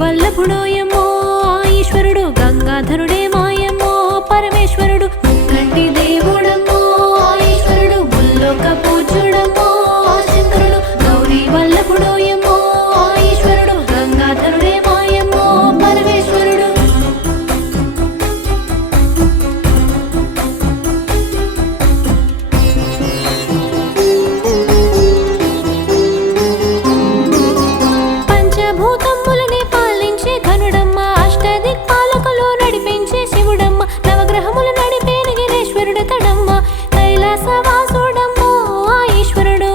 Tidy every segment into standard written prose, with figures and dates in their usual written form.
వల్లభుడోయమ్మో ఈశ్వరుడు గంగాధరుడే మాయమ్మో పరమేశ్వరుడు ముక్కంటి దేవుడమ్మో ఈశ్వరుడు ముల్లోక పూజ్యుడమ్మో శంకరుడు గౌరీ వల్లభుడోయమ్మో ఈశ్వరుడు గంగాధరుడే మాయమ్మో పరమేశ్వరుడు పంచభూతములని పాలించే ఘనుడమ్మ అష్టదిక్పాలకులు నడిపించే శివుడమ్మ నవగ్రహములు నడిపే గిరీశ్వరుడు తడమ్మ కైలాసవాసుడమ్మో ఈశ్వరుడు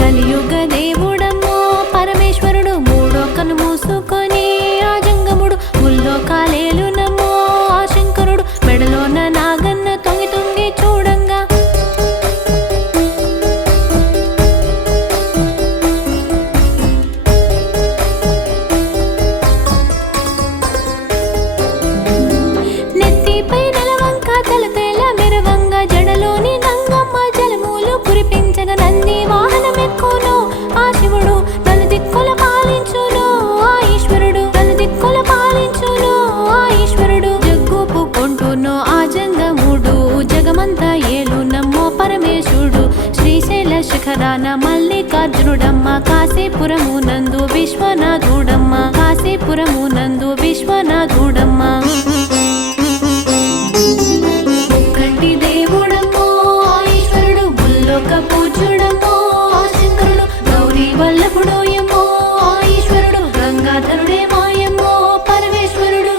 కలియుగ దేవుడమ్మో పరమేశ్వరుడు మూడో కన్ను మూసుకొని ఆ జంగముడు ముల్లోకాలేలునమ్మో ఆ శంకరుడు మెడలోన నాగన్న తొంగి తొంగి చూడంగా నెత్తిపై నెలవంక తలతెల మెరవంగా జడలోని నంగమ్మ జలమూలు కురిపించగా నంది వాహనమెక్కును ఆ శివుడు నలుదిక్కుల పాలించును ఆ ఈశ్వరుడు నలుదిక్కుల పాలించును ఆ ఈశ్వరుడు జగ్గుపు కొంటును ఆ జంగముడు జగమంతా ఏలునమ్మో పరమేశుడు శ్రీశైల శిఖరాన మల్లికార్జునుడమ్మ కాశీపురమునందు విశ్వనాథుడమ్మ కాశీపురమునందు విశ్వనాథుడమ్మ ముక్కంటి దేవుడమ్మో ఈశ్వరుడు ముల్లోక పూజ్యుడమ్మో శంకరుడు గౌరీ వల్లభుడోయమ్మో ఈశ్వరుడు గంగాధరుడే మాయమ్మో పరమేశ్వరుడు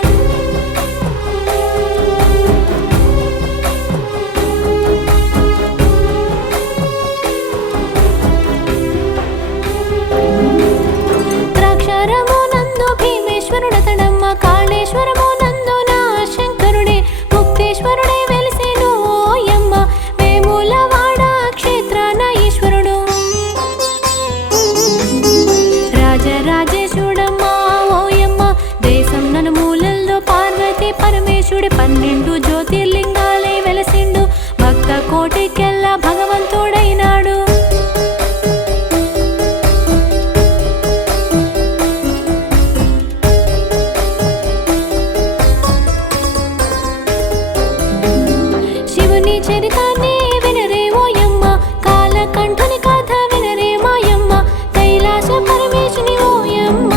ద్రాక్షారమునందు భీమేశ్వరుడతడమ్మ కాళేశ్వరమునందు నా శంకరుడే ముక్తేశ్వరుడే వెలిసేను ఓయమ్మ వేములవాడ క్షేత్రాన ఈశ్వరుడు రాజరాజేశుడమ్మ ఓయమ్మ దేశం నలుమూలల్లో పార్వతీ పరమేశుడి 12 జ్యోతిర్లింగాలే వెలసిండు భక్త కోటికెల్లా భగవంతుడైనాడు శివుని చరితాన్ని వినరే ఓయమ్మ కాలకంఠుని కథ వినరే మాయమ్మ కైలాస పరమేశుని ఓయమ్మ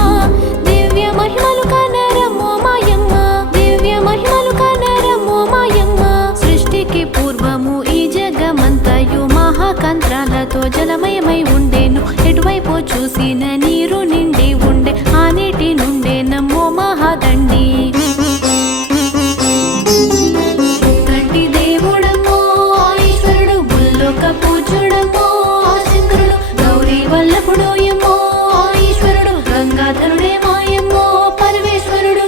దివ్య మహిమలు కనరమ్మో మాయమ్మ దివ్య మహిమలు కనరమ్మో మాయమ్మ సృష్టికి పూర్వము ఈ జగమంతయు మహాకంత్రాలతో జలమయమై ఉండేను ఎటువైపు చూసిన నీరు నిండి ఉండే ఆ నీటి నుండే నమ్మో మహాదండి ముక్కంటి దేవుడమ్మో ఈశ్వరుడు ముల్లోక పూజ్యుడమ్మో శంకరుడు గౌరీ వల్లభుడోయమ్మో ఈశ్వరుడు గంగాధరుడే మాయమ్మో పరమేశ్వరుడు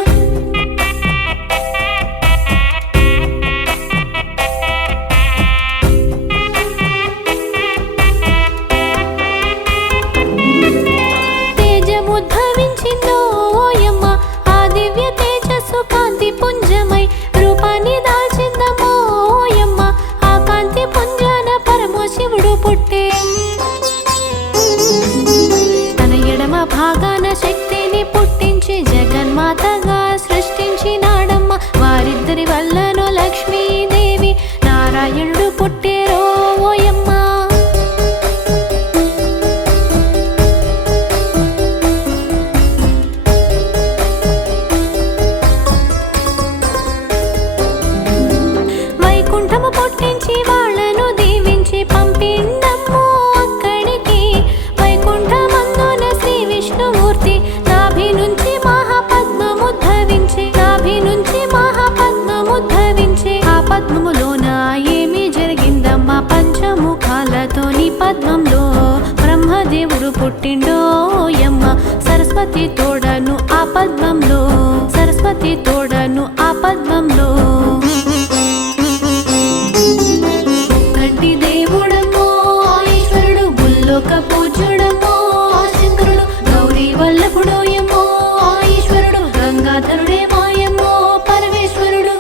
తేజముద్భవించిందో ఓయమ్మ ఆ దివ్య తేజస్సు కాంతి పుంజమై రూపాన్ని దాల్చిందమ్మో ఓయమ్మ ఆ కాంతి పుంజాన పరమశివుడు పుట్టే తన ఎడమ భాగాన శక్తిని పుట్టించి జగన్మాతగా సృష్టించినాడమ్మ వారిద్దరి వల్లనో లక్ష్మీదేవి నారాయణుడు పుట్టేరో ఓయమ్మ వైకుంఠము పుట్టించి వాళ్ళను దీవించి పంపిండమ్మో అక్కడికి వైకుంఠమందున శ్రీ విష్ణుమూర్తి నాభి నుంచి మహాపద్మముద్భవించి నాభి నుంచి మహాపద్మముద్భవించి ఆ పద్మములోన ఏమి జరిగిందమ్మా పంచముఖాలతోని పద్మంలో బ్రహ్మదేవుడు పుట్టిండో ఓయమ్మ సరస్వతి తోడను ఆ పద్మంలో సరస్వతి తోడను ఆ పద్మంలో ముక్కంటి దేవుడమ్మో ఈశ్వరుడు ముల్లోక పూజ్యుడమ్మో శంకరుడు గౌరీ వల్లభుడోయమ్మో ఈశ్వరుడు గంగాధరుడే మాయమ్మో పరమేశ్వరుడు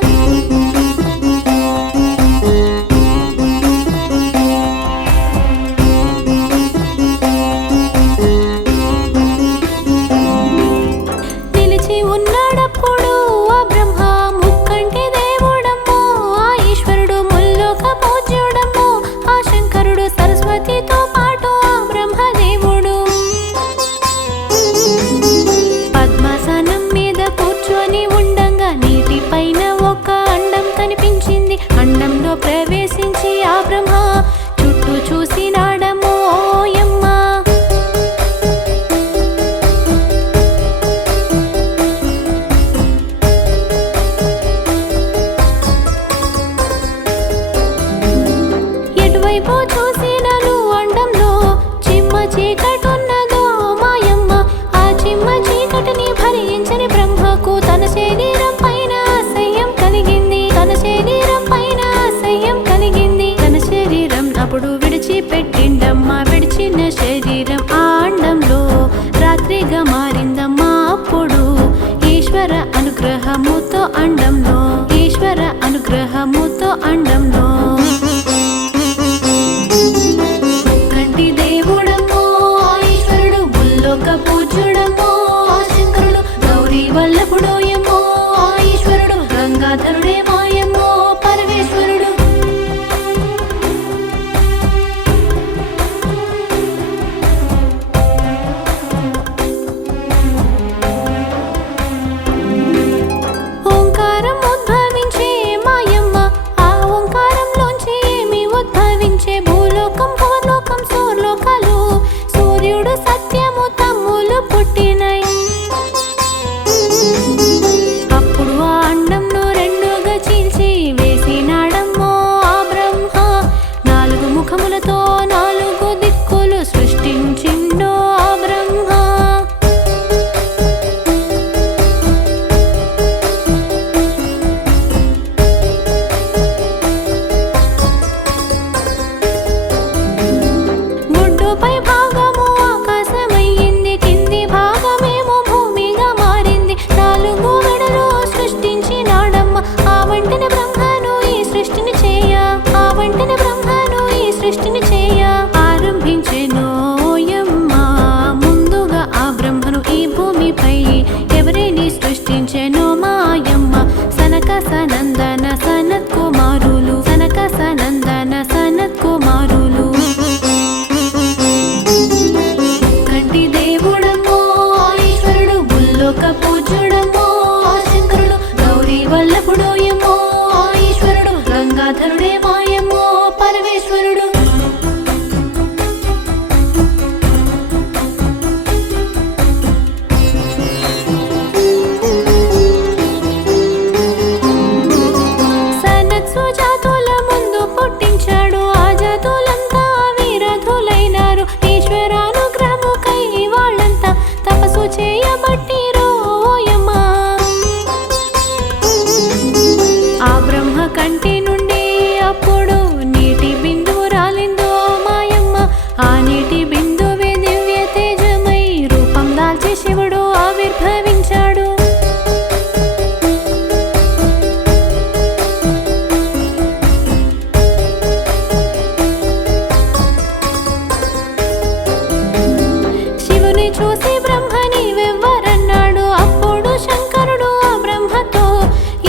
చూసి బ్రహ్మ నీవెవ్వరన్నాడు. అప్పుడు శంకరుడు ఆ బ్రహ్మతో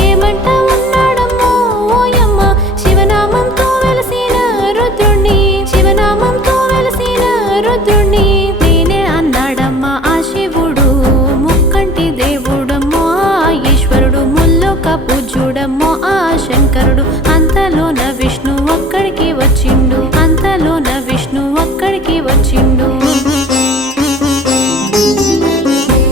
ఏమంట ఉన్నాడమ్మో ఓయమ్మ, శివనామంతో వెలసిన రుద్రుణ్ణి, శివనామంతో వెలసిన రుద్రుణ్ణి నేనే అన్నాడమ్మా ఆ శివుడు. ముక్కంటి దేవుడమ్మో ఆ ఈశ్వరుడు, ముల్లోక పూజ్యుడమ్మో ఆ శంకరుడు. అంతలోన విష్ణు అక్కడికి వచ్చిండు, అంతలోన విష్ణు అక్కడికి వచ్చిండు.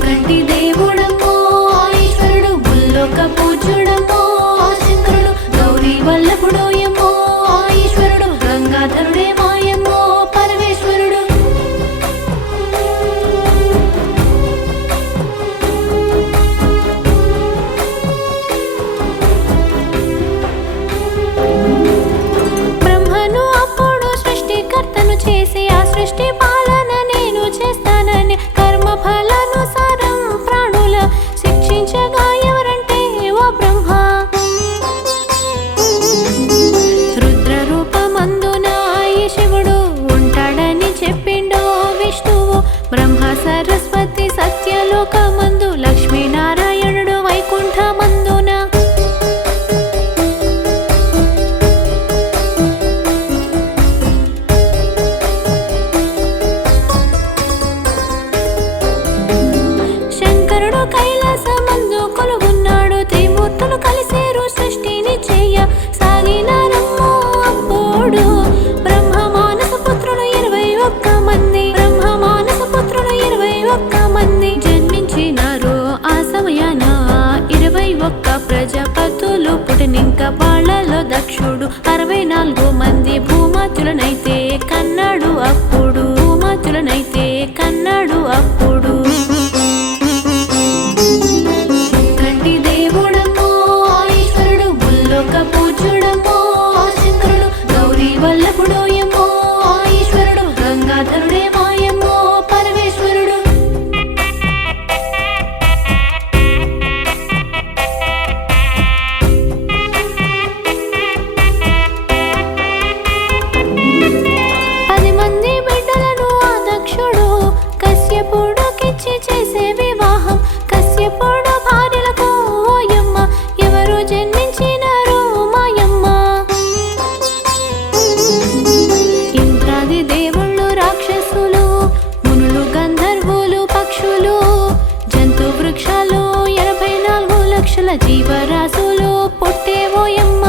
కంటి దేవుడమ్మో ఆ ఈశ్వరుడు, ముల్లోక పూజ్యుడమ్మో ఆ శంకరుడు. గౌరీ వల్లభుడోయమ్మో ఆ ఈశ్వరుడు, గంగాధరుడే మాయమ్మో పరమేశ్వరుడు. బ్రహ్మను అప్పుడు సృష్టికర్తను చేసి ఆ సృష్టి పాలన నేను చేస్తానని కర్మ ఫలానుసారం ప్రాణుల శిక్షించగా ఎవరంటే ఓ బ్రహ్మ. రుద్ర రూపమందున ఈ శివుడు ఉంటాడని చెప్పిండో విష్ణువు. బ్రహ్మ సరస్వతి సత్యలోకమందు, లక్ష్మీనారాయణుడు వైకుంఠమందున. శంకరుడు కైలాసమందు కొలువున్నాడు, త్రిమూర్తులు కలిసేరు సృష్టిని చెయ్య సాగినారమ్మో అప్పుడు. బ్రహ్మ మానస పుత్రులు 21 మంది, బ్రహ్మ మానస పుత్రులు 21 మంది జన్మించినారు. ఆ సమయాన 21 ప్రజాపతులు పుట్టినింక వాళ్ళలో దక్షుడు 64 మంది భూమాతులనైతే కన్నాడు అప్పుడు, భూమాతులనైతే కన్నాడు అప్పుడు. కంటి దేవుడమ్మో ఆ ఈశ్వరుడు, ముల్లోక పూజ్యుడమ్మో ఆ శంకరుడు. గౌరీ వల్లభుడోయమ్మో ఆ ఈశ్వరుడు, గంగాధరుడే మాయమ్మో పరమేశ్వరుడు. పది మంది బిడ్డలను ఆ దక్షుడు కశ్యపుడుకిచ్చి చేసే వివాహం. కశ్యపుడు భార్యలకు ఓయమ్మ ఎవరు జన్మించినారు మాయమ్మ. ఇంద్రాది దేవుళ్ళు, రాక్షసులు, మునులు, గంధర్వులు, పక్షులు, జంతు వృక్షాలు, 84 లక్షల జీవరాశులు పుట్టేవోయమ్మ.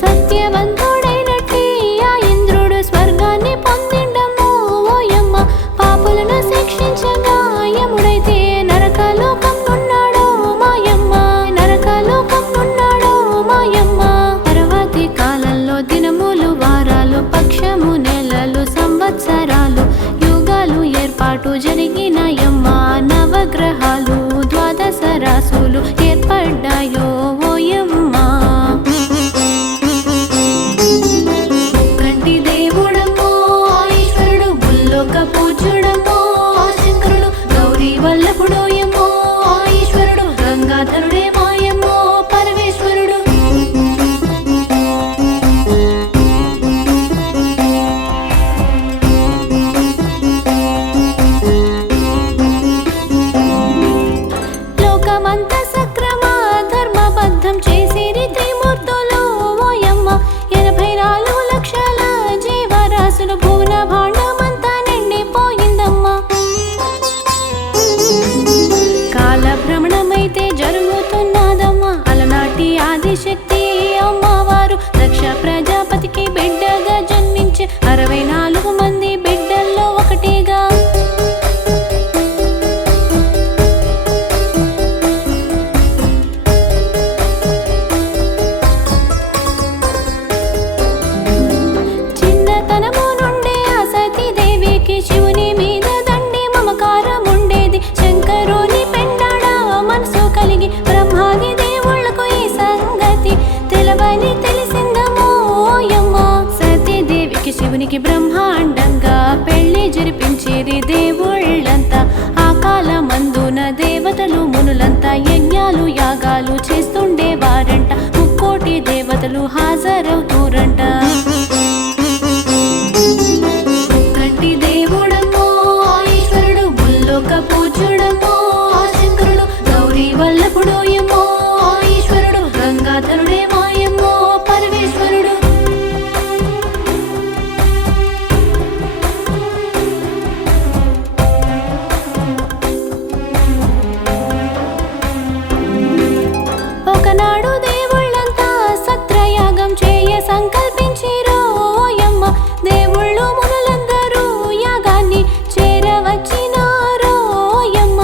సత్యవంతుడైనట్టి ఆ ఇంద్రుడు స్వర్గాన్ని పొందిండమ్మో ఓయమ్మ. పాపులను శిక్షించగా యముడైతే నరకలోకం ఉన్నాడో మాయమ్మ, నరకలోకం ఉన్నాడో మాయమ్మ. తర్వాతి కాలంలో దినములు, వారాలు, పక్షము, నెలలు, సంవత్సరాలు, యుగాలు ఏర్పాటు జరిగినాయమ్మ. నవగ్రహాలు, 12 రాసులు ఏర్పడ్డాయో ఓయమ్మ. కంటి దేవుడమ్మో ఆ ఈశ్వరుడు, ముల్లోక పూజ్యుడమ్మో ఆ శంకరుడు. గౌరీ వల్లభుడోయమ్మో ఆ ఈశ్వరుడు, గంగాధరుడే మాయమ్మో పరమేశ్వరుడు. లోకమంత సక్రమ ధర్మబద్ధం చేసిరి త్రిమూర్తులు ఓయమ్మ. 84 లక్షల జీవరాశులు, భువన భాండమంతా నిండిపోయిందమ్మా. కాల భ్రమణమైతే జరుగుతున్నదమ్మా. అలనాటి ఆదిశక్తి అమ్మవారు దక్ష ప్రజాపతికి బిడ్డగా జన్మించి 64 మంది బిడ్డల్లో ఒకటిగా. చిన్నతనము నుండే ఆ సతీదేవికి శివుని మీద దండి మమకారం ఉండేది. శంకరుని పెండాడ మనసు కలిగి బ్రహ్మాది దేవుళ్లకు ఈ సంగతి తెలవని తెలిసిందమో ఓయమ్మ. సతీదేవికి శివునికి బ్రహ్మాండంగా పెళ్లి జరిపించేది దేవుళ్ళంతా. ఆ కాలమందున దేవతలు మునులంతా యజ్ఞాలు యాగ యాగాలు చేస్తుండేవారంట. ముక్కోటి దేవతలు హాజరవుతూరంట. కంటి దేవుడమ్మో ఈశ్వరుడు, ముల్లోక పూజ్యుడమ్మో శంకరుడు, గౌరీ వల్లభుడు ఏమో ఈశ్వరుడు, గంగాధరుడే మాయమ్మో పరమేశ్వరుడు. ఒకనాడు దేవుళ్ళంతా సత్రయాగం చేయ సంకల్పించిరో యమ్మ. దేవుళ్ళు మునులందరూ యాగాన్ని చేరవచ్చినారో యమ్మ.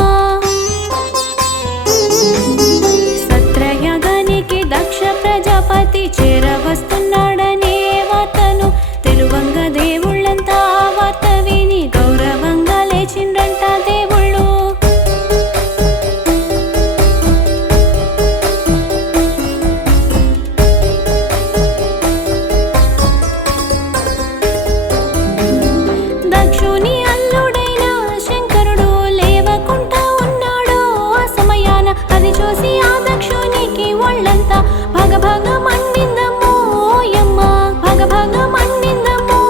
సత్రయాగానికి దక్ష ప్రజాపతి చేరవస్తున్నాడనే వార్తను తెలువంగ దేవుళ్ళంతా వార్త విని గౌరవంగా లేచిండ్రంట దేవుళ్ళు. దక్షుని అల్లుడైన శంకరుడు లేవకుంటా ఉన్నాడో ఆ సమయాన. అది చూసి ఆ దక్షునికి ఒళ్ళంతా భగభగ మండిందమ్మో యమ్మ, భగభగ మండిందమ్మో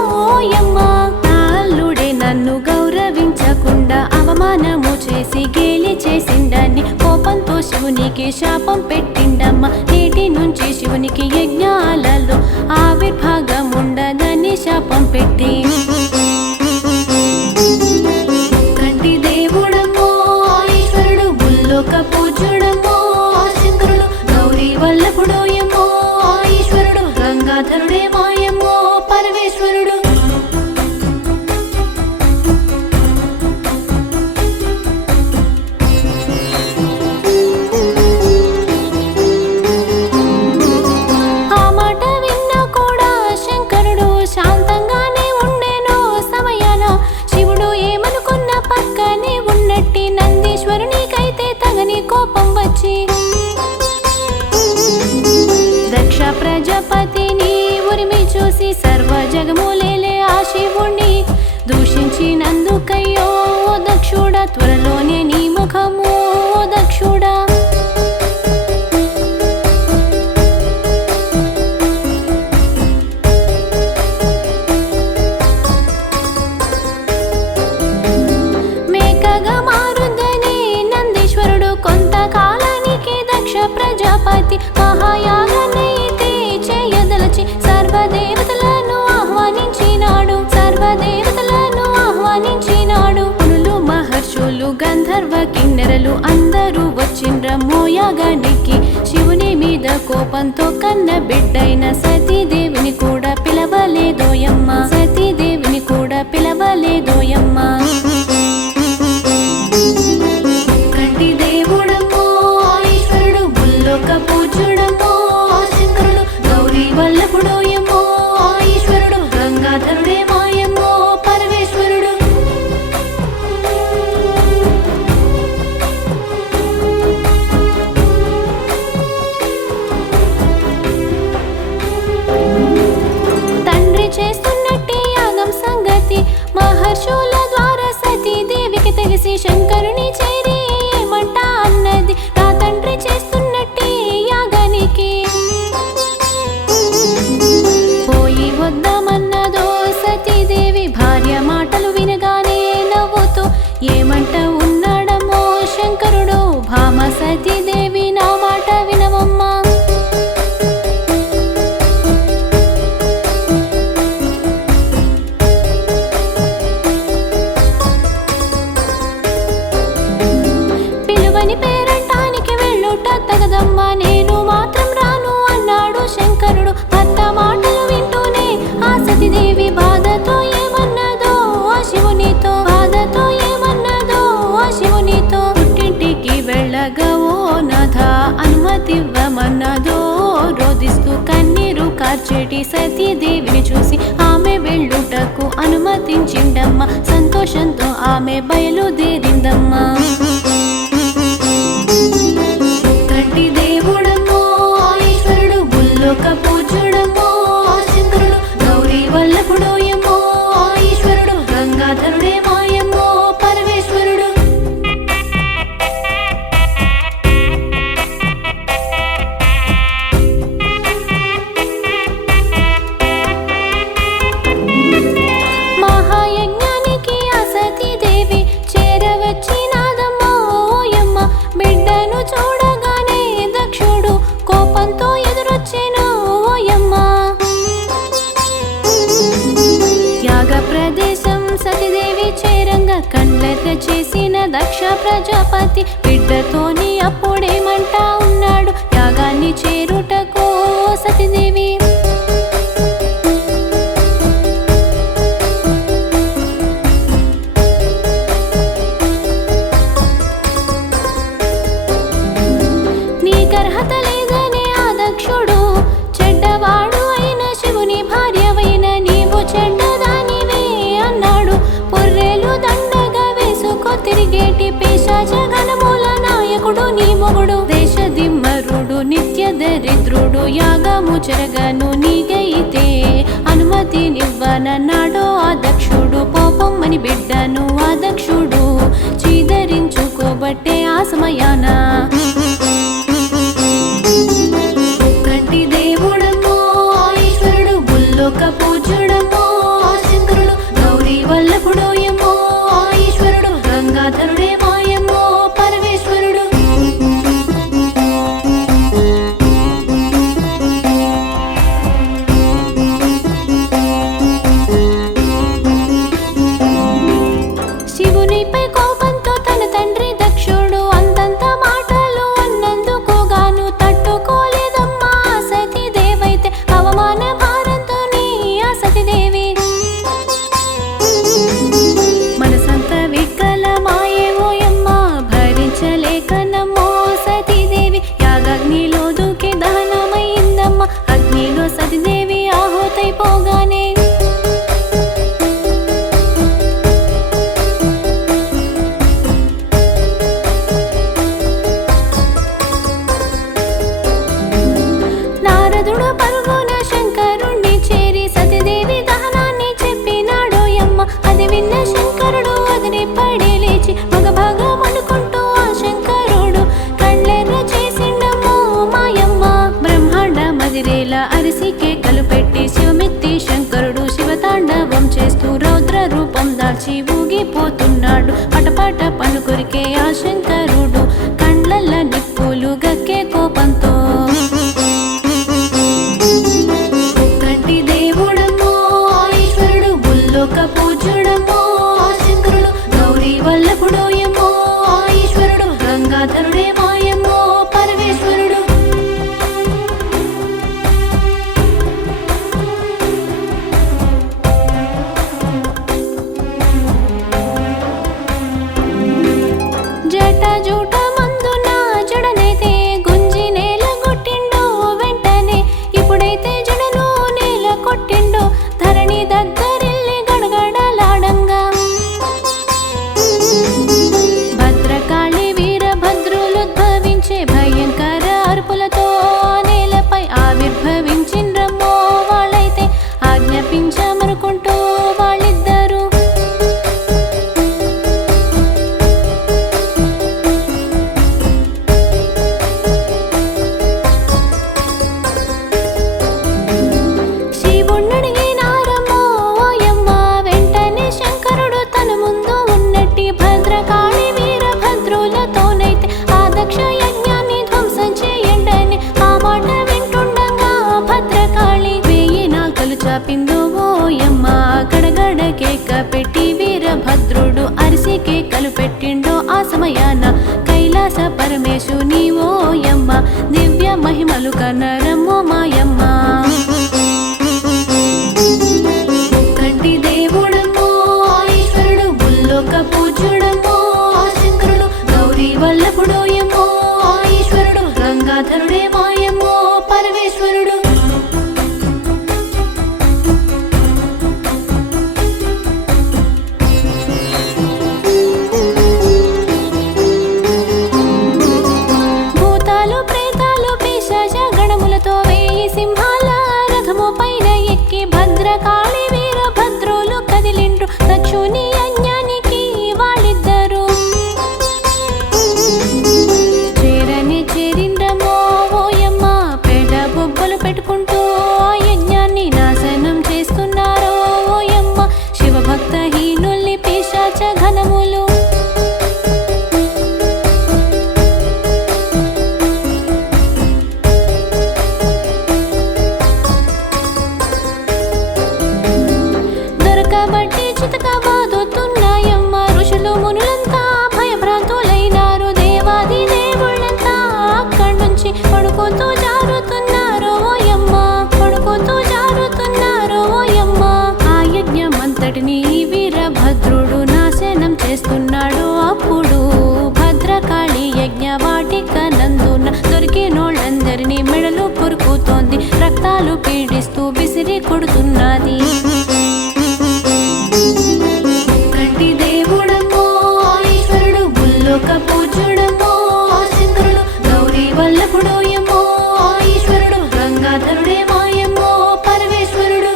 యమ్మ. నా అల్లుడే నన్ను గౌరవించకుండా అవమానము చేసి గేలి చేసిండని కోపంతో శివునికి శాపం పెట్టిండమ్మ. నేటి నుంచి శివునికి యజ్ఞాలలో ఆవిర్భాగం ఉండదని శాపం పెట్టి. కంటి దేవుడమ్మో ఈశ్వరుడు, ముల్లోక పూజ్యుడమ్మో శంకరుడు, గౌరీ వల్లభుడు ఏమో ఈశ్వరుడు, గంగాధరుడే మాయమ్మో పరమేశ్వరుడు. ఆ మాట విన్నా కూడా శంకరుడు శాంతంగానే ఉండేనో సమయాన. శివుడు ఏమనుకున్న పక్కనే ఉన్నట్టి నందీశ్వరునికైతే తగని కోపం వచ్చి దక్ష ప్రజాపతిని ఉరిమి చూసి సర్వ జగములేలే ఆ శివుణ్ణి దూషించినందుకయ్యో ఓ దక్షుడా, త్వరలోనే నీ ముఖము ఓ దక్షుడా. మేకగా మారుందని నందీశ్వరుడు కొంతకాలానికి దక్ష ప్రజాపతి మహాయాగాన్నైతే చేయదలచి సర్వదేవతలను ఆహ్వానించినాడు. సర్వదేవతలను ఆహ్వానించినాడు. మునులు మహర్షులు గంధర్వ కిన్నెరలు అందరూ వచ్చిండ్రమ్మో యాగానికి. శివుని మీద కోపంతో కన్న బిడ్డైన సతీదేవిని కూడా పిలవలేదోయమ్మ. సతీదేవిని కూడా పిలవలేదోయమ్మ. కంటి దేవుడమ్మో ఈశ్వరుడు, ముల్లోక పూజ్యుడమ్మో శంకరుడు, గౌరీ వల్లభుడు ఏమో ఈశ్వరుడు, గంగాధరుడే మాయమ్మో పరమేశ్వరుడు. తండ్రి చేస్తున్నట్టే యాగం సంగతి మహర్షుల ద్వారా సతీదేవికి తెలిసి శంకరుని చేరి ఏమంట అన్నది. నా తండ్రి చేస్తున్నట్టే యాగానికి పోయి వద్దామన్నదో సతీదేవి. భార్య మాటలు వినగానే నవ్వుతూ ఏమంట ఉన్నాడమ్మో శంకరుడు. భామ సతీదేవి నా మాట వినవమ్మా. పిలువని పేరంటానికి వెళ్ళుట తగదమ్మా, నేను మాత్రం రాను అన్నాడు శంకరుడు. భర్త మాటలు వింటూనే ఆ సతీదేవి బాధతో ఏమన్నదో ఆ శివునితో, బాధతో ఏమన్నదో ఆ శివునితో. పుట్టింటికి వెళ్ళగా ఓ నాథ అనుమతివ్వమన్నదో. రోదిస్తూ కన్నీరు కార్చేటి సతీదేవిని చూసి ఆమె వెళ్ళుటకు అనుమతించిండమ్మ. సంతోషంతో ఆమె బయలుదేరిందమ్మా. కంటి దేవుడమ్మో ఈశ్వరుడు, ముల్లోక పూజ్యుడమ్మో శంకరుడు, గౌరీ వల్లభుడు ఏమో ఈశ్వరుడు, గంగాధరుడే మాయమ్మో పరమేశ్వరుడు. అర్హత లేదని ఆ దక్షుడు చెడ్డవాడు అయిన శివుని భార్యవైన నీవు చెడ్డదానివే అన్నాడు. పొర్రెలు దండగా వేసుకో తిరిగేటి పేశాచ గణముల నాయకుడు నీ మొగుడు. దేశ దిమ్మరుడు నిత్య దరిద్రుడు యాగము చెరగను నీకైతే అనుమతినివ్వనన్నాడో ఆ దక్షుడు. పోపమ్మని బిడ్డను ఆ దక్షుడు చీదరించుకోబట్టే ఆ సమయాన కంటి దేవుడమ్మో ఈశ్వరుడు బుల్లోక పూజుడమ్మో శంకరుడు. గౌరీ వల్లభుడు ఏమో ఈశ్వరుడు గంగాధరుడే మాయమ్మో పరమేశ్వరుడు. శివునిపై కోపంతో తన తండ్రి దక్షుడు అంతంత మాటలు అన్నందుకు గాను తట్టుకోలేదమ్మా సతీదేవైతే అవమాన భారంతో నీ ఆ సతీదేవి మనసంత వికలమాయేవోయమ్మా భరించలేకనమ్మో సతీదేవి యాగాగ్నిలో దూకి దహనమైందమ్మా. అగ్నిలో సతీదేవి ఆహుతైపోగానే నారదుడు పరుగున శంకరుణ్ణి చేరి సతీదేవి దహనాన్ని చెప్పినాడోయమ్మ. అది విన్న శంకరుడు అదిరి పడి లేచి మగభగమనుకుంటూ ఆ శంకరుడు కళ్ళెర్ర చేసిండమ్మో మాయమ్మ. బ్రహ్మాండ మదిరేలా అరిసికే కలుపెట్టి శివమెత్తి శంకరుడు శివతాండవం చేస్తూ రౌద్ర రూపం దాల్చి ఊగిపోతున్నాడు. పటపట పలుకొరికే ఆ శంకరుడు కండ్లల్ల నిప్పులు గక్కే కోపంతో కంటి దేవుడమ్మో ఈశ్వరుడు బుల్లోక పూజుడమ్మో శంకరుడు. గౌరీ వల్లభుడు ఏమో ఈశ్వరుడు గంగాధరుడే మాయమ్మో పరమేశ్వరుడు. జూట మందున జడనైతే గుంజి నేల కొట్టిండో వెంటనే. ఇప్పుడైతే జడను నేల కొట్టిండో ధరణి దగ్గరెళ్ళి గడగడలాడంగా భద్రకాళి వీరభద్రులుద్భవించే భయంకర అరుపులతో నేలపై ఆవిర్భవించిండ్రమ్మో వాళ్ళైతే ఆజ్ఞాపించమనుకుంటూ వాళ్ళిద్దరూ. శివుణ్ణడిగినారమ్మో ఓయమ్మ వెంటనే శంకరుడు తన ముందు ఉన్నట్టి భద్రకాళి వీరభద్రులతోనైతే ఆ దక్ష యజ్ఞాన్ని ధ్వంసం చేయండని ఆ మాట వింటుండగా భద్రకాళి 1000 నాల్కలు చాపిందో ఓయమ్మ. గడగడ కేక పెట్టి వీరభద్రుడు అరిసి కేకలు పెట్టిండో ఆ సమయాన కైలాస పరమేశుని ఓయమ్మ దివ్య మహిమలు కనరమ్మో మాయమ్మ. కంటి దేవుడమ్మో ఈశ్వరుడు బుల్లోక పూజుడమ్మో శంకరుడు. గౌరీ వల్లభుడు ఏమో ఈశ్వరుడు గంగాధరుడే మాయమ్మో పరమేశ్వరుడు. భూతాలు ప్రేతాలు పిశాచ గణముల కొద్ది రక్తాలు పీడిస్తూ విసిరి కొడుతున్నది. కంటి దేవుడమ్మో ఈశ్వరుడు భూలోక పూజ్యుడమ్మో శంకరుడు గౌరీ వల్లభుడు యమ్మో ఈశ్వరుడు గంగాధరుడే మాయమ్మో పరమేశ్వరుడు.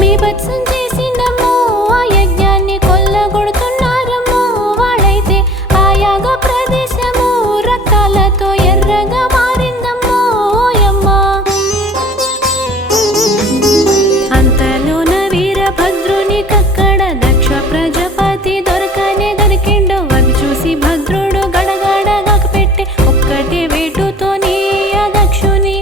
బీభత్సం చేసినమ్మో ఆ యజ్ఞాన్ని కొల్లగొడుతున్నారమ్మో వాళ్ళైతే ఆ యాగ ప్రదేశము రక్తాలతో ఎర్రగా మారిందమ్మో యమ్మ. అంతలోన వీరభద్రుని కక్కడ దక్ష ప్రజాపతి దొరికిండు. అవి చూసి భద్రుడు గడగడగా పెట్టి ఒక్కటే వేటుతోని ఆ దక్షుని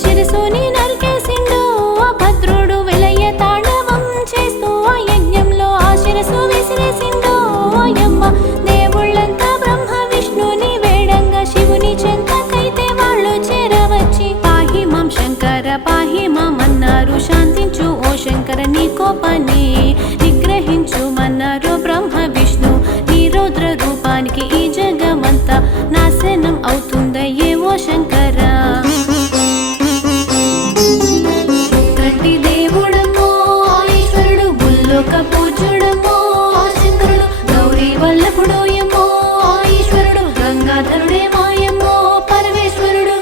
శిరసుని నరికేసిండు. ఆ భద్రుడు విలయ తాండవం చేస్తూ ఆ యజ్ఞంలో ఆ శిరసు విసిరేసిండు. ఓయమ్మ దేవుళ్ళంతా బ్రహ్మ విష్ణుని వేడంగా శివుని చెంతకైతే వాళ్ళు చేరవచ్చి పాహి మాం శంకర పాహి మాం అన్నారు. శాంతించు ఓ శంకర నీ కోపాన్ని నిగ్రహించుమన్నారు బ్రహ్మ విష్ణు. నీ రౌద్ర రూపానికి ఈ జగమంతా నాశనం అవుతుందయ్యే ఓ శంకర. కంటి దేవుడమ్మో ఈశ్వరుడు భూలోక పూజ్యుడమ్మో శంకరుడు గౌరీ వల్లభుడు యమ్మో ఈశ్వరుడు గంగాధరుడే మాయమ్మో పరమేశ్వరుడు.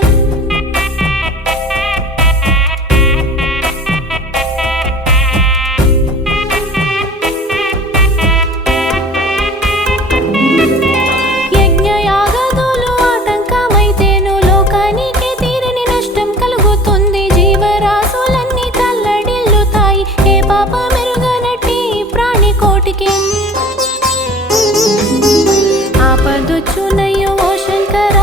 యజ్ఞయాగాదులు ఆటంకమైతేను లోకానికి తీరని నష్టం కలుగుతుంది. జీవరాశులన్నీ తల్లడిల్లుతాయి ఏ పాప మెరుగనట్టి ప్రాణి కోటికి. ఆపదొచ్చునయ్యో ఓ శంకర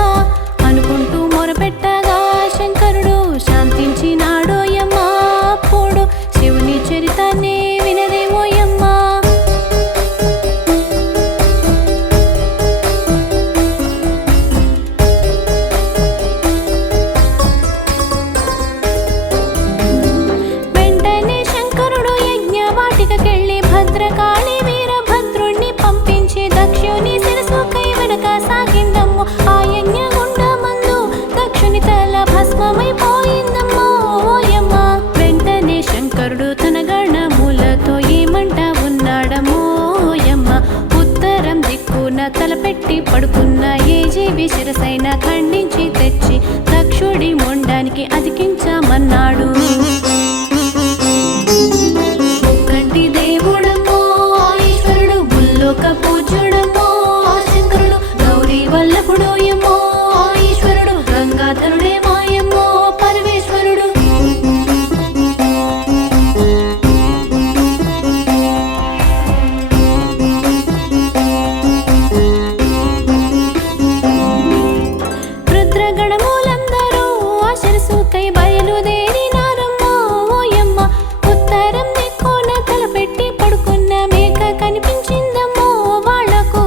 అనుకుంటూ మొరపెట్టగా శంకరుడు శాంతించినాడోయమ్మా. అప్పుడు శివుని చరితాన్ని వినదేమోయమ్మా. వెంటనే శంకరుడు యజ్ఞవాటికకెళ్ళి భద్రకాళి వీరభద్రుణ్ణి పంపించి దక్షుని శిరసుకై వెనక సాగిందమ్మో. ఆ యజ్ఞగుండమందు దక్షుని తల భస్మమైపోయిందమ్మో ఓయమ్మ. వెంటనే శంకరుడు తన గణములతో ఏమంట ఉన్నాడమ్మో ఓయమ్మ. ఉత్తరం దిక్కున తలపెట్టి పడుకున్న ఏ జీవి శిరసైన ఖండించి తెచ్చి దక్షుడి మొండానికి అతికించమన్నాడు. కంటి దేవుడమ్మో ఈశ్వరుడు భూలోక పూజ్యుడమ్మో శంకరుడు గౌరీ వల్లభుడు యమ్మో ఈశ్వరుడు గంగాధరుడే మాయమ్మో పరమేశ్వరుడు. రుద్రగణములందరూ ఆ శిరసుకై బయలుదేరినారమ్మో ఓయమ్మ. ఉత్తరం దిక్కున తలపెట్టి పడుకున్న మేక కనిపించిందమ్మో వాళ్లకు.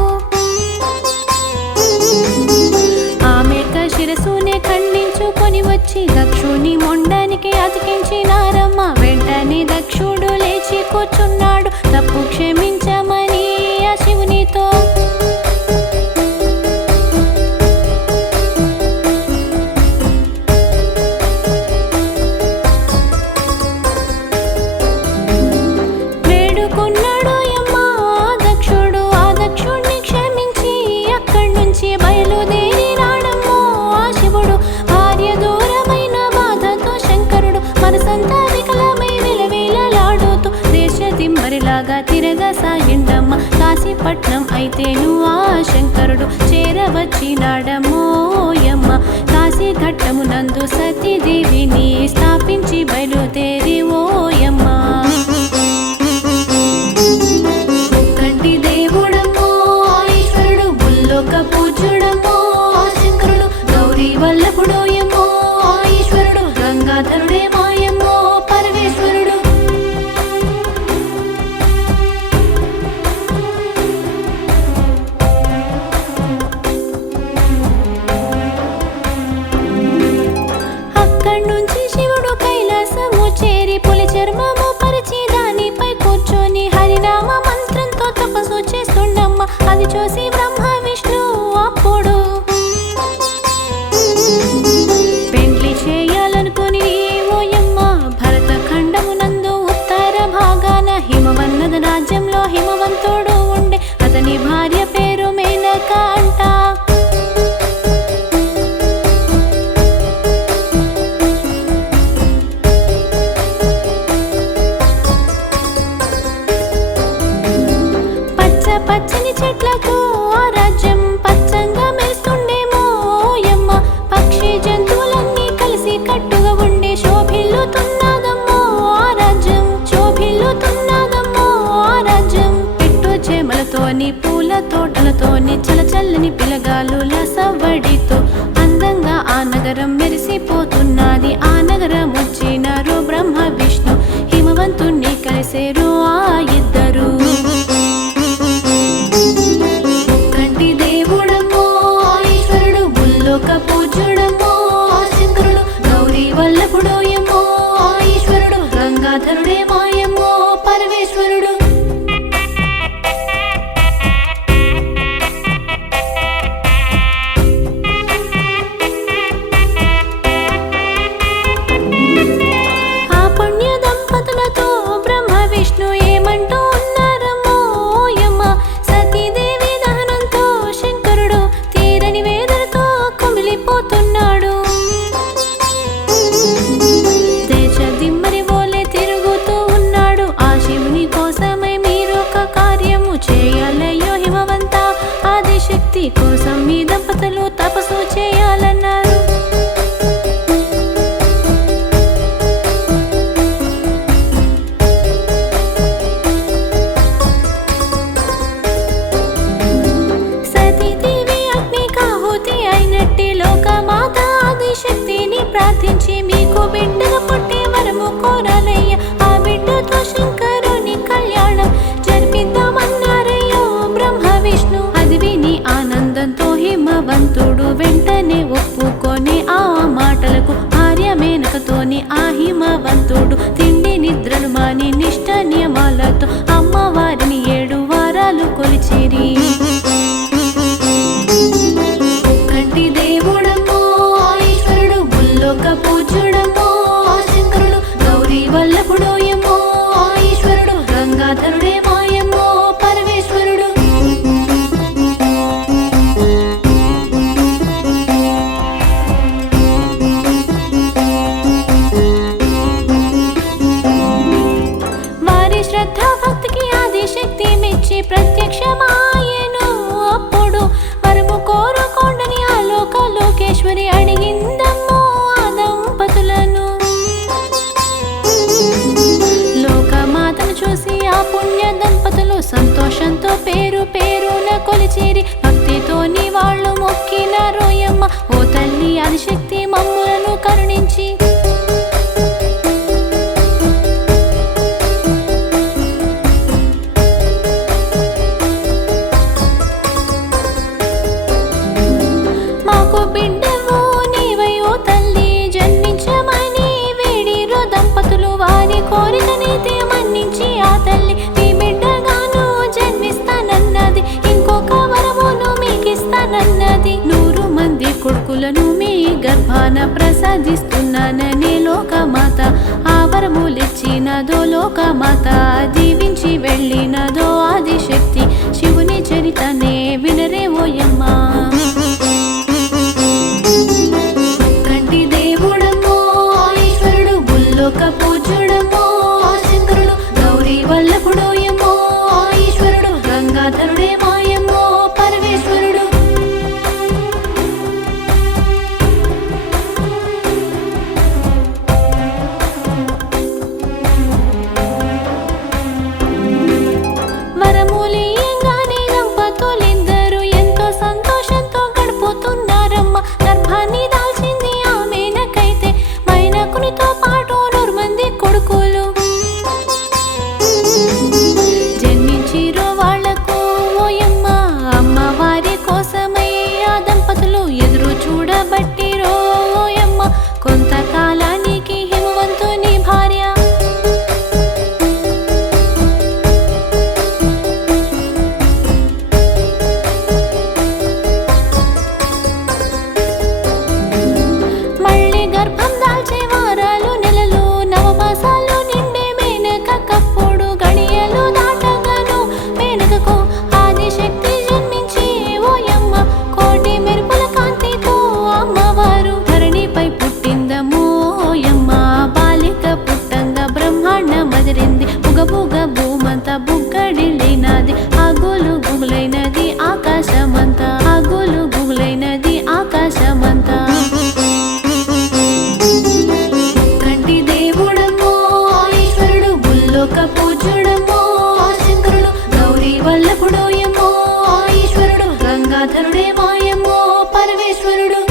ఆ మేక శిరసునే ఖండించుకొని వచ్చి దక్షుని మొండానికి అతికించినారమ్మ. వెంటనే దక్షుడు లేచి కూర్చున్నాడు తప్పు క్షమించమని ఆ శివునితో. వేడుకున్నాడు యమ్మా దక్షుడు. ఆ దక్షుణ్ణి క్షమించి అక్కడి నుంచి బయలుదేరినాడమ్మో ఆ శివుడు. భార్య దూరమైన బాధతో శంకరుడు మనసంతా వికలమై విలవిలలాడుతూ దేశ దిమ్మరిలాగా తిరగసాగిండమ్మ. కాశీపట్నం అయితేను ఆ శంకరుడు చేరవచ్చినాడమ్మో యమ్మ. కాశీ ఘట్టమునందు సతీదేవిని స్థాపించి బయలుదేరి ఓయమ్మ. కంటి దేవుడమ్మో ఈశ్వరుడు భూలోక పూజ్యుడమ్మో శంకరుడు గౌరీ వల్లభుడు యమ్మో ఈశ్వరుడు గంగాధరుడే మాయమ్మో పరమేశ్వరుడు. హిమవంతుడు ఉండే, అతని భార్య పేరు మేనక అంట. పచ్చని చెట్లతో ఆ రాజ్యం పచ్చంగా మెరుస్తుండేమో యమ్మ, పక్షి జంతువులన్నీ కలిసి కట్టుగా ఉండే శోభిల్లుతున్నదమ్మో ఆ రాజ్యం, శోభిల్లుతున్నదమ్మో ఆ రాజ్యం. పెట్టు చేమలతోని పూల తోటలతోని చలచల్లని పిలగాలుల సవ్వడితో అందంగా ఆ నగరం మెరిసిపోతున్నది. ఆ నగరం వచ్చినారు బ్రహ్మ విష్ణు హిమవంతుణ్ణి కలిసేరు ఆ ఇద్దరు. పూజ్యుడమ్మో శంకరుడు, గౌరీ వల్లభుడోయమ్మో ఈశ్వరుడు, గంగాధరుడే మాయమ్మో పరమేశ్వరుడు. ఆ పుణ్య దంపతులతో బ్రహ్మ విష్ణు ఏమంటూ ఉన్నారమ్మో యమ్మ, సతీదేవి దహనంతో శంకరుడు తీరని వేదనతో కుమిలిపోతున్నాడు. దేశదిమ్మరి వోలే తిరుగుతూ ఉన్నాడు. ఆ శివుని కోసమై మీరొక కార్యము చేయాలయ్యో హిమవంత, ఆదిశక్తి కోసం మీ దంపతులు తపస్సు చేయాలన్నారు. సతీదేవి అగ్నికాహుతి అయినట్టి లోకమాత ఆదిశక్తిని ప్రార్థించి మీకు బిడ్డగా పుట్టే వరము కోరాలయ్య. ఆ బిడ్డతో శంకరుని కళ్యాణం జరిపిద్దామన్నారయ్యో బ్రహ్మ విష్ణు. అది విని ఆనందంతో హిమవంతుడు వెంటనే ఒప్పుకొని ఆ మాటలకు భార్య మేనకతోని ఆ హిమవంతుడు తిండి నిద్రలు మాని నిష్ఠ నియమాలతో అమ్మవారిని 7 వారాలు కొలిచిరి. దేవుడమ్మో ఈశ్వరుడు, భూలోక పూజ్యుడమ్మో శంకరుడు, గౌరీ వల్లభుడోయమ్మో ఈశ్వరుడు, గంగాధరుడే మాయమ్మో పరమేశ్వరుడు. వారి శ్రద్ధ భక్తికి ఆదిశక్తి మెచ్చి ప్రత్యక్షమాయెను. అప్పుడు వరము కోరుకోండని ఆ లోకేశ్వరి అడిగిందమ్మో ఆ దంపతులను. లోకమాతను చూసి ఆ పుణ్య దంపతులు సంతోషంతో పేరున కొలిచిరి. భక్తితోని వాళ్ళు మొక్కినారోయమ్మ, ఓ తల్లి ఆదిశక్తి మమ్ములను కరుణించి. మాకు బిడ్డవు నీవయో తల్లి జన్మించమని వేడిరో దంపతులు. వారి కోరికనైతే మన్నించి ఆ తల్లి మీ బిడ్డగాను జన్మిస్తానన్నది. ఇంకొక వరమును మీకిస్తానన్నది. 100 మంది కొడుకులను మీ గర్భాన ప్రసాదిస్తున్నానని లోకమాత ఆ వరములిచ్చినదో లోకమాత దీవించి వెళ్ళినదో ఆదిశక్తి. శివుని చరితనే వినరే ఓయమ్మా. దేవుడమ్మో ఈశ్వరుడు, భూలోక పూజ్యుడమ్మో శంకరుడు, గౌరీ వల్లభుడోయమ్మో ఈశ్వరుడు, గంగాధరుడే మాయమ్మో పరమేశ్వరుడు. వెళ్ళినది ఆగులు గుగులైనది ఆకాశమంతా ఆగులు గుగులైనది ఆకాశమంతా కంటి దేవుడమ్మో ఈశ్వరుడు బుల్లోక పూజుడమ్మో శంకరుడు గౌరీ వల్లభుడోయమ్మో ఈశ్వరుడు గంగాధరుడే మాయమ్మో పరమేశ్వరుడు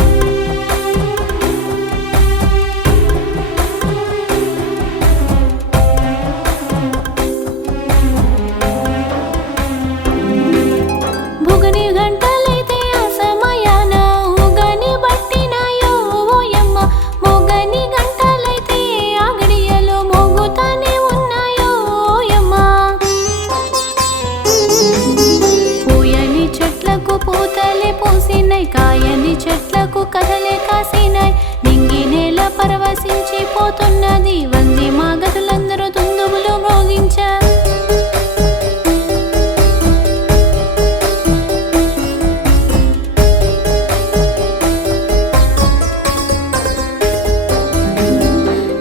భుగని గంటలైతే ఆ సమయాన ఊగని బట్టినాయో ఓయమ్మ మోగని గంటలైతే ఆ గడియలో మోగుతానే ఉన్నాయో ఓయమ్మ పూయని చెట్లకు పూతలే పూసినాయి కాయని చెట్లకు కథలే కాసినాయి నింగి నేల పరవశించి పోతున్నది వంది మాగతులందరూ దుందుబులు మోగించా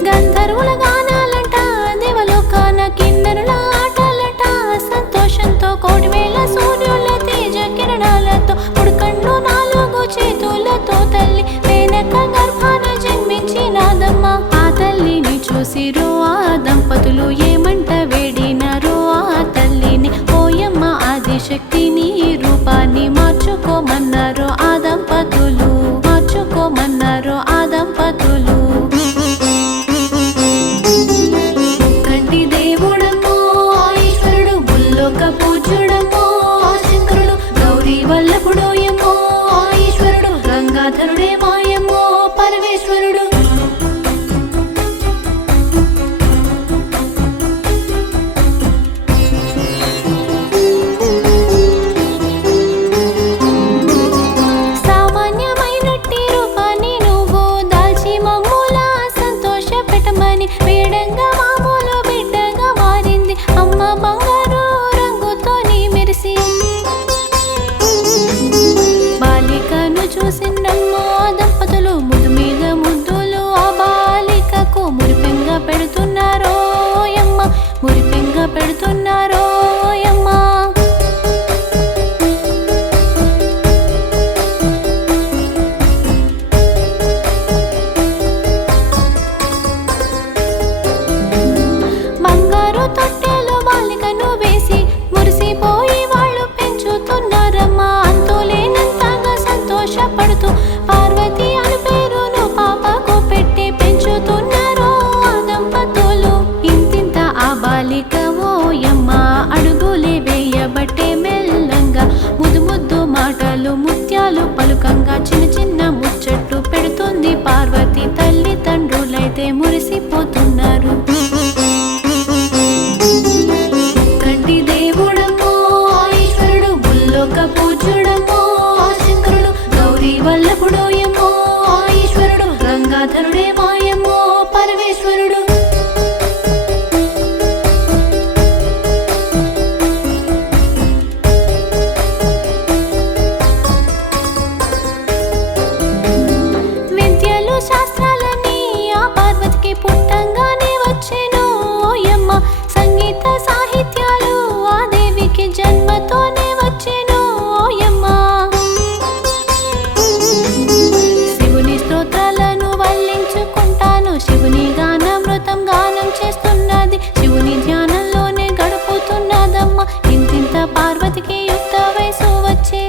గంధర్వుల గానాలంట దేవలోకాన కిన్నరుల ఆటలట సంతోషంతో కోటివేల సూర్యుల తేజ కిరణాలతో ముడుకండ్లు నాలుగు చేతులతో తల్లి వెనక గర్భాన జన్మించినాదమ్మ ఆ తల్లిని చూసిరో ఆ దంపతులు ఏమంట వేడినారో ఆ తల్లిని ఓయమ్మ ఆదిశక్తిని రూపాన్ని మార్చుకోమన్నారో ఆ దంపతులు మార్చుకోమన్నారో ఆ దంపతులు కంటి దేవుడమ్మో ఈశ్వరుడు బుల్లోక పూజుడమ్మో శంకరుడు గౌరీ వల్లభుడోయమ్మో ఈశ్వరుడు గంగాధరుడే మాయమ్మో పరమేశ్వరుడు సామాన్యమైనట్టి రూపాన్ని నువ్వు దాల్చి మమ్ముల సంతోష పెట్టమని వేడంగా మామూలు బిడ్డగా మారింది అమ్మ బంగారు రంగుతో నీ మెరిసి బాలికను చూసిండమ్మో దంపతులు ముద్దు మీద ముద్దులు ఆ బాలికకు మురిపెంగా పెడుతున్నారో యమ్మ మురిపెంగా పెడుతున్నారో యమ్మ బంగారు తొట్టెలో బాలికను వేసి మురిసిపోయి వాళ్ళు పెంచుతున్నారమ్మా అంతులేనంతగా సంతోషపడుతూ పార్వతి అను పేరును పాపకు పెట్టి పెంచుతున్నారో ఆ దంపతులు ఇంతింత ఆ బాలిక ఓయమ్మ అడుగులే వేయబట్టే మెల్లంగా ముద్దు ముద్దు మాటలు ముత్యాలు పలుకంగా చిన్న చిన్న ముచ్చట్లు పెడుతుంది పార్వతి తల్లిదండ్రులైతే మురిసిపోతున్నారు కంటి దేవుడమ్మో ఈశ్వరుడు బుల్లోక పూజుడమ్మో శంకరుడు గౌరీ వల్లభుడోయమ్మో ఈశ్వరుడు గంగాధరుడే మాయమ్మో పరమేశ్వరుడు విద్యలు శాస్త్రాలని ఆ పార్వతికి పుట్టంగానే వచ్చెను ఓయమ్మ సంగీత సాహిత్యాలు ఆ దేవికి జన్మతోనే వచ్చెను ఓయమ్మ శివుని స్తోత్రాలను వల్లించుకుంటాను శివుని గానామృతం గానం చేస్తున్నది శివుని ధ్యానంలోనే గడుపుతున్నదమ్మ ఇంతింత పార్వతికి యుక్త వయసు వచ్చే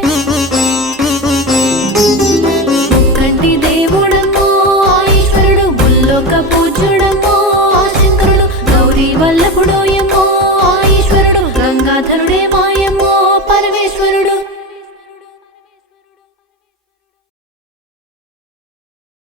కంటి దేవుడమ్మో ఈశ్వరుడు బుల్లోక పూజుడమ్మో శంకరుడు గౌరీ వల్లభుడోయమ్మో ఈశ్వరుడు గంగాధరుడే మాయమ్మో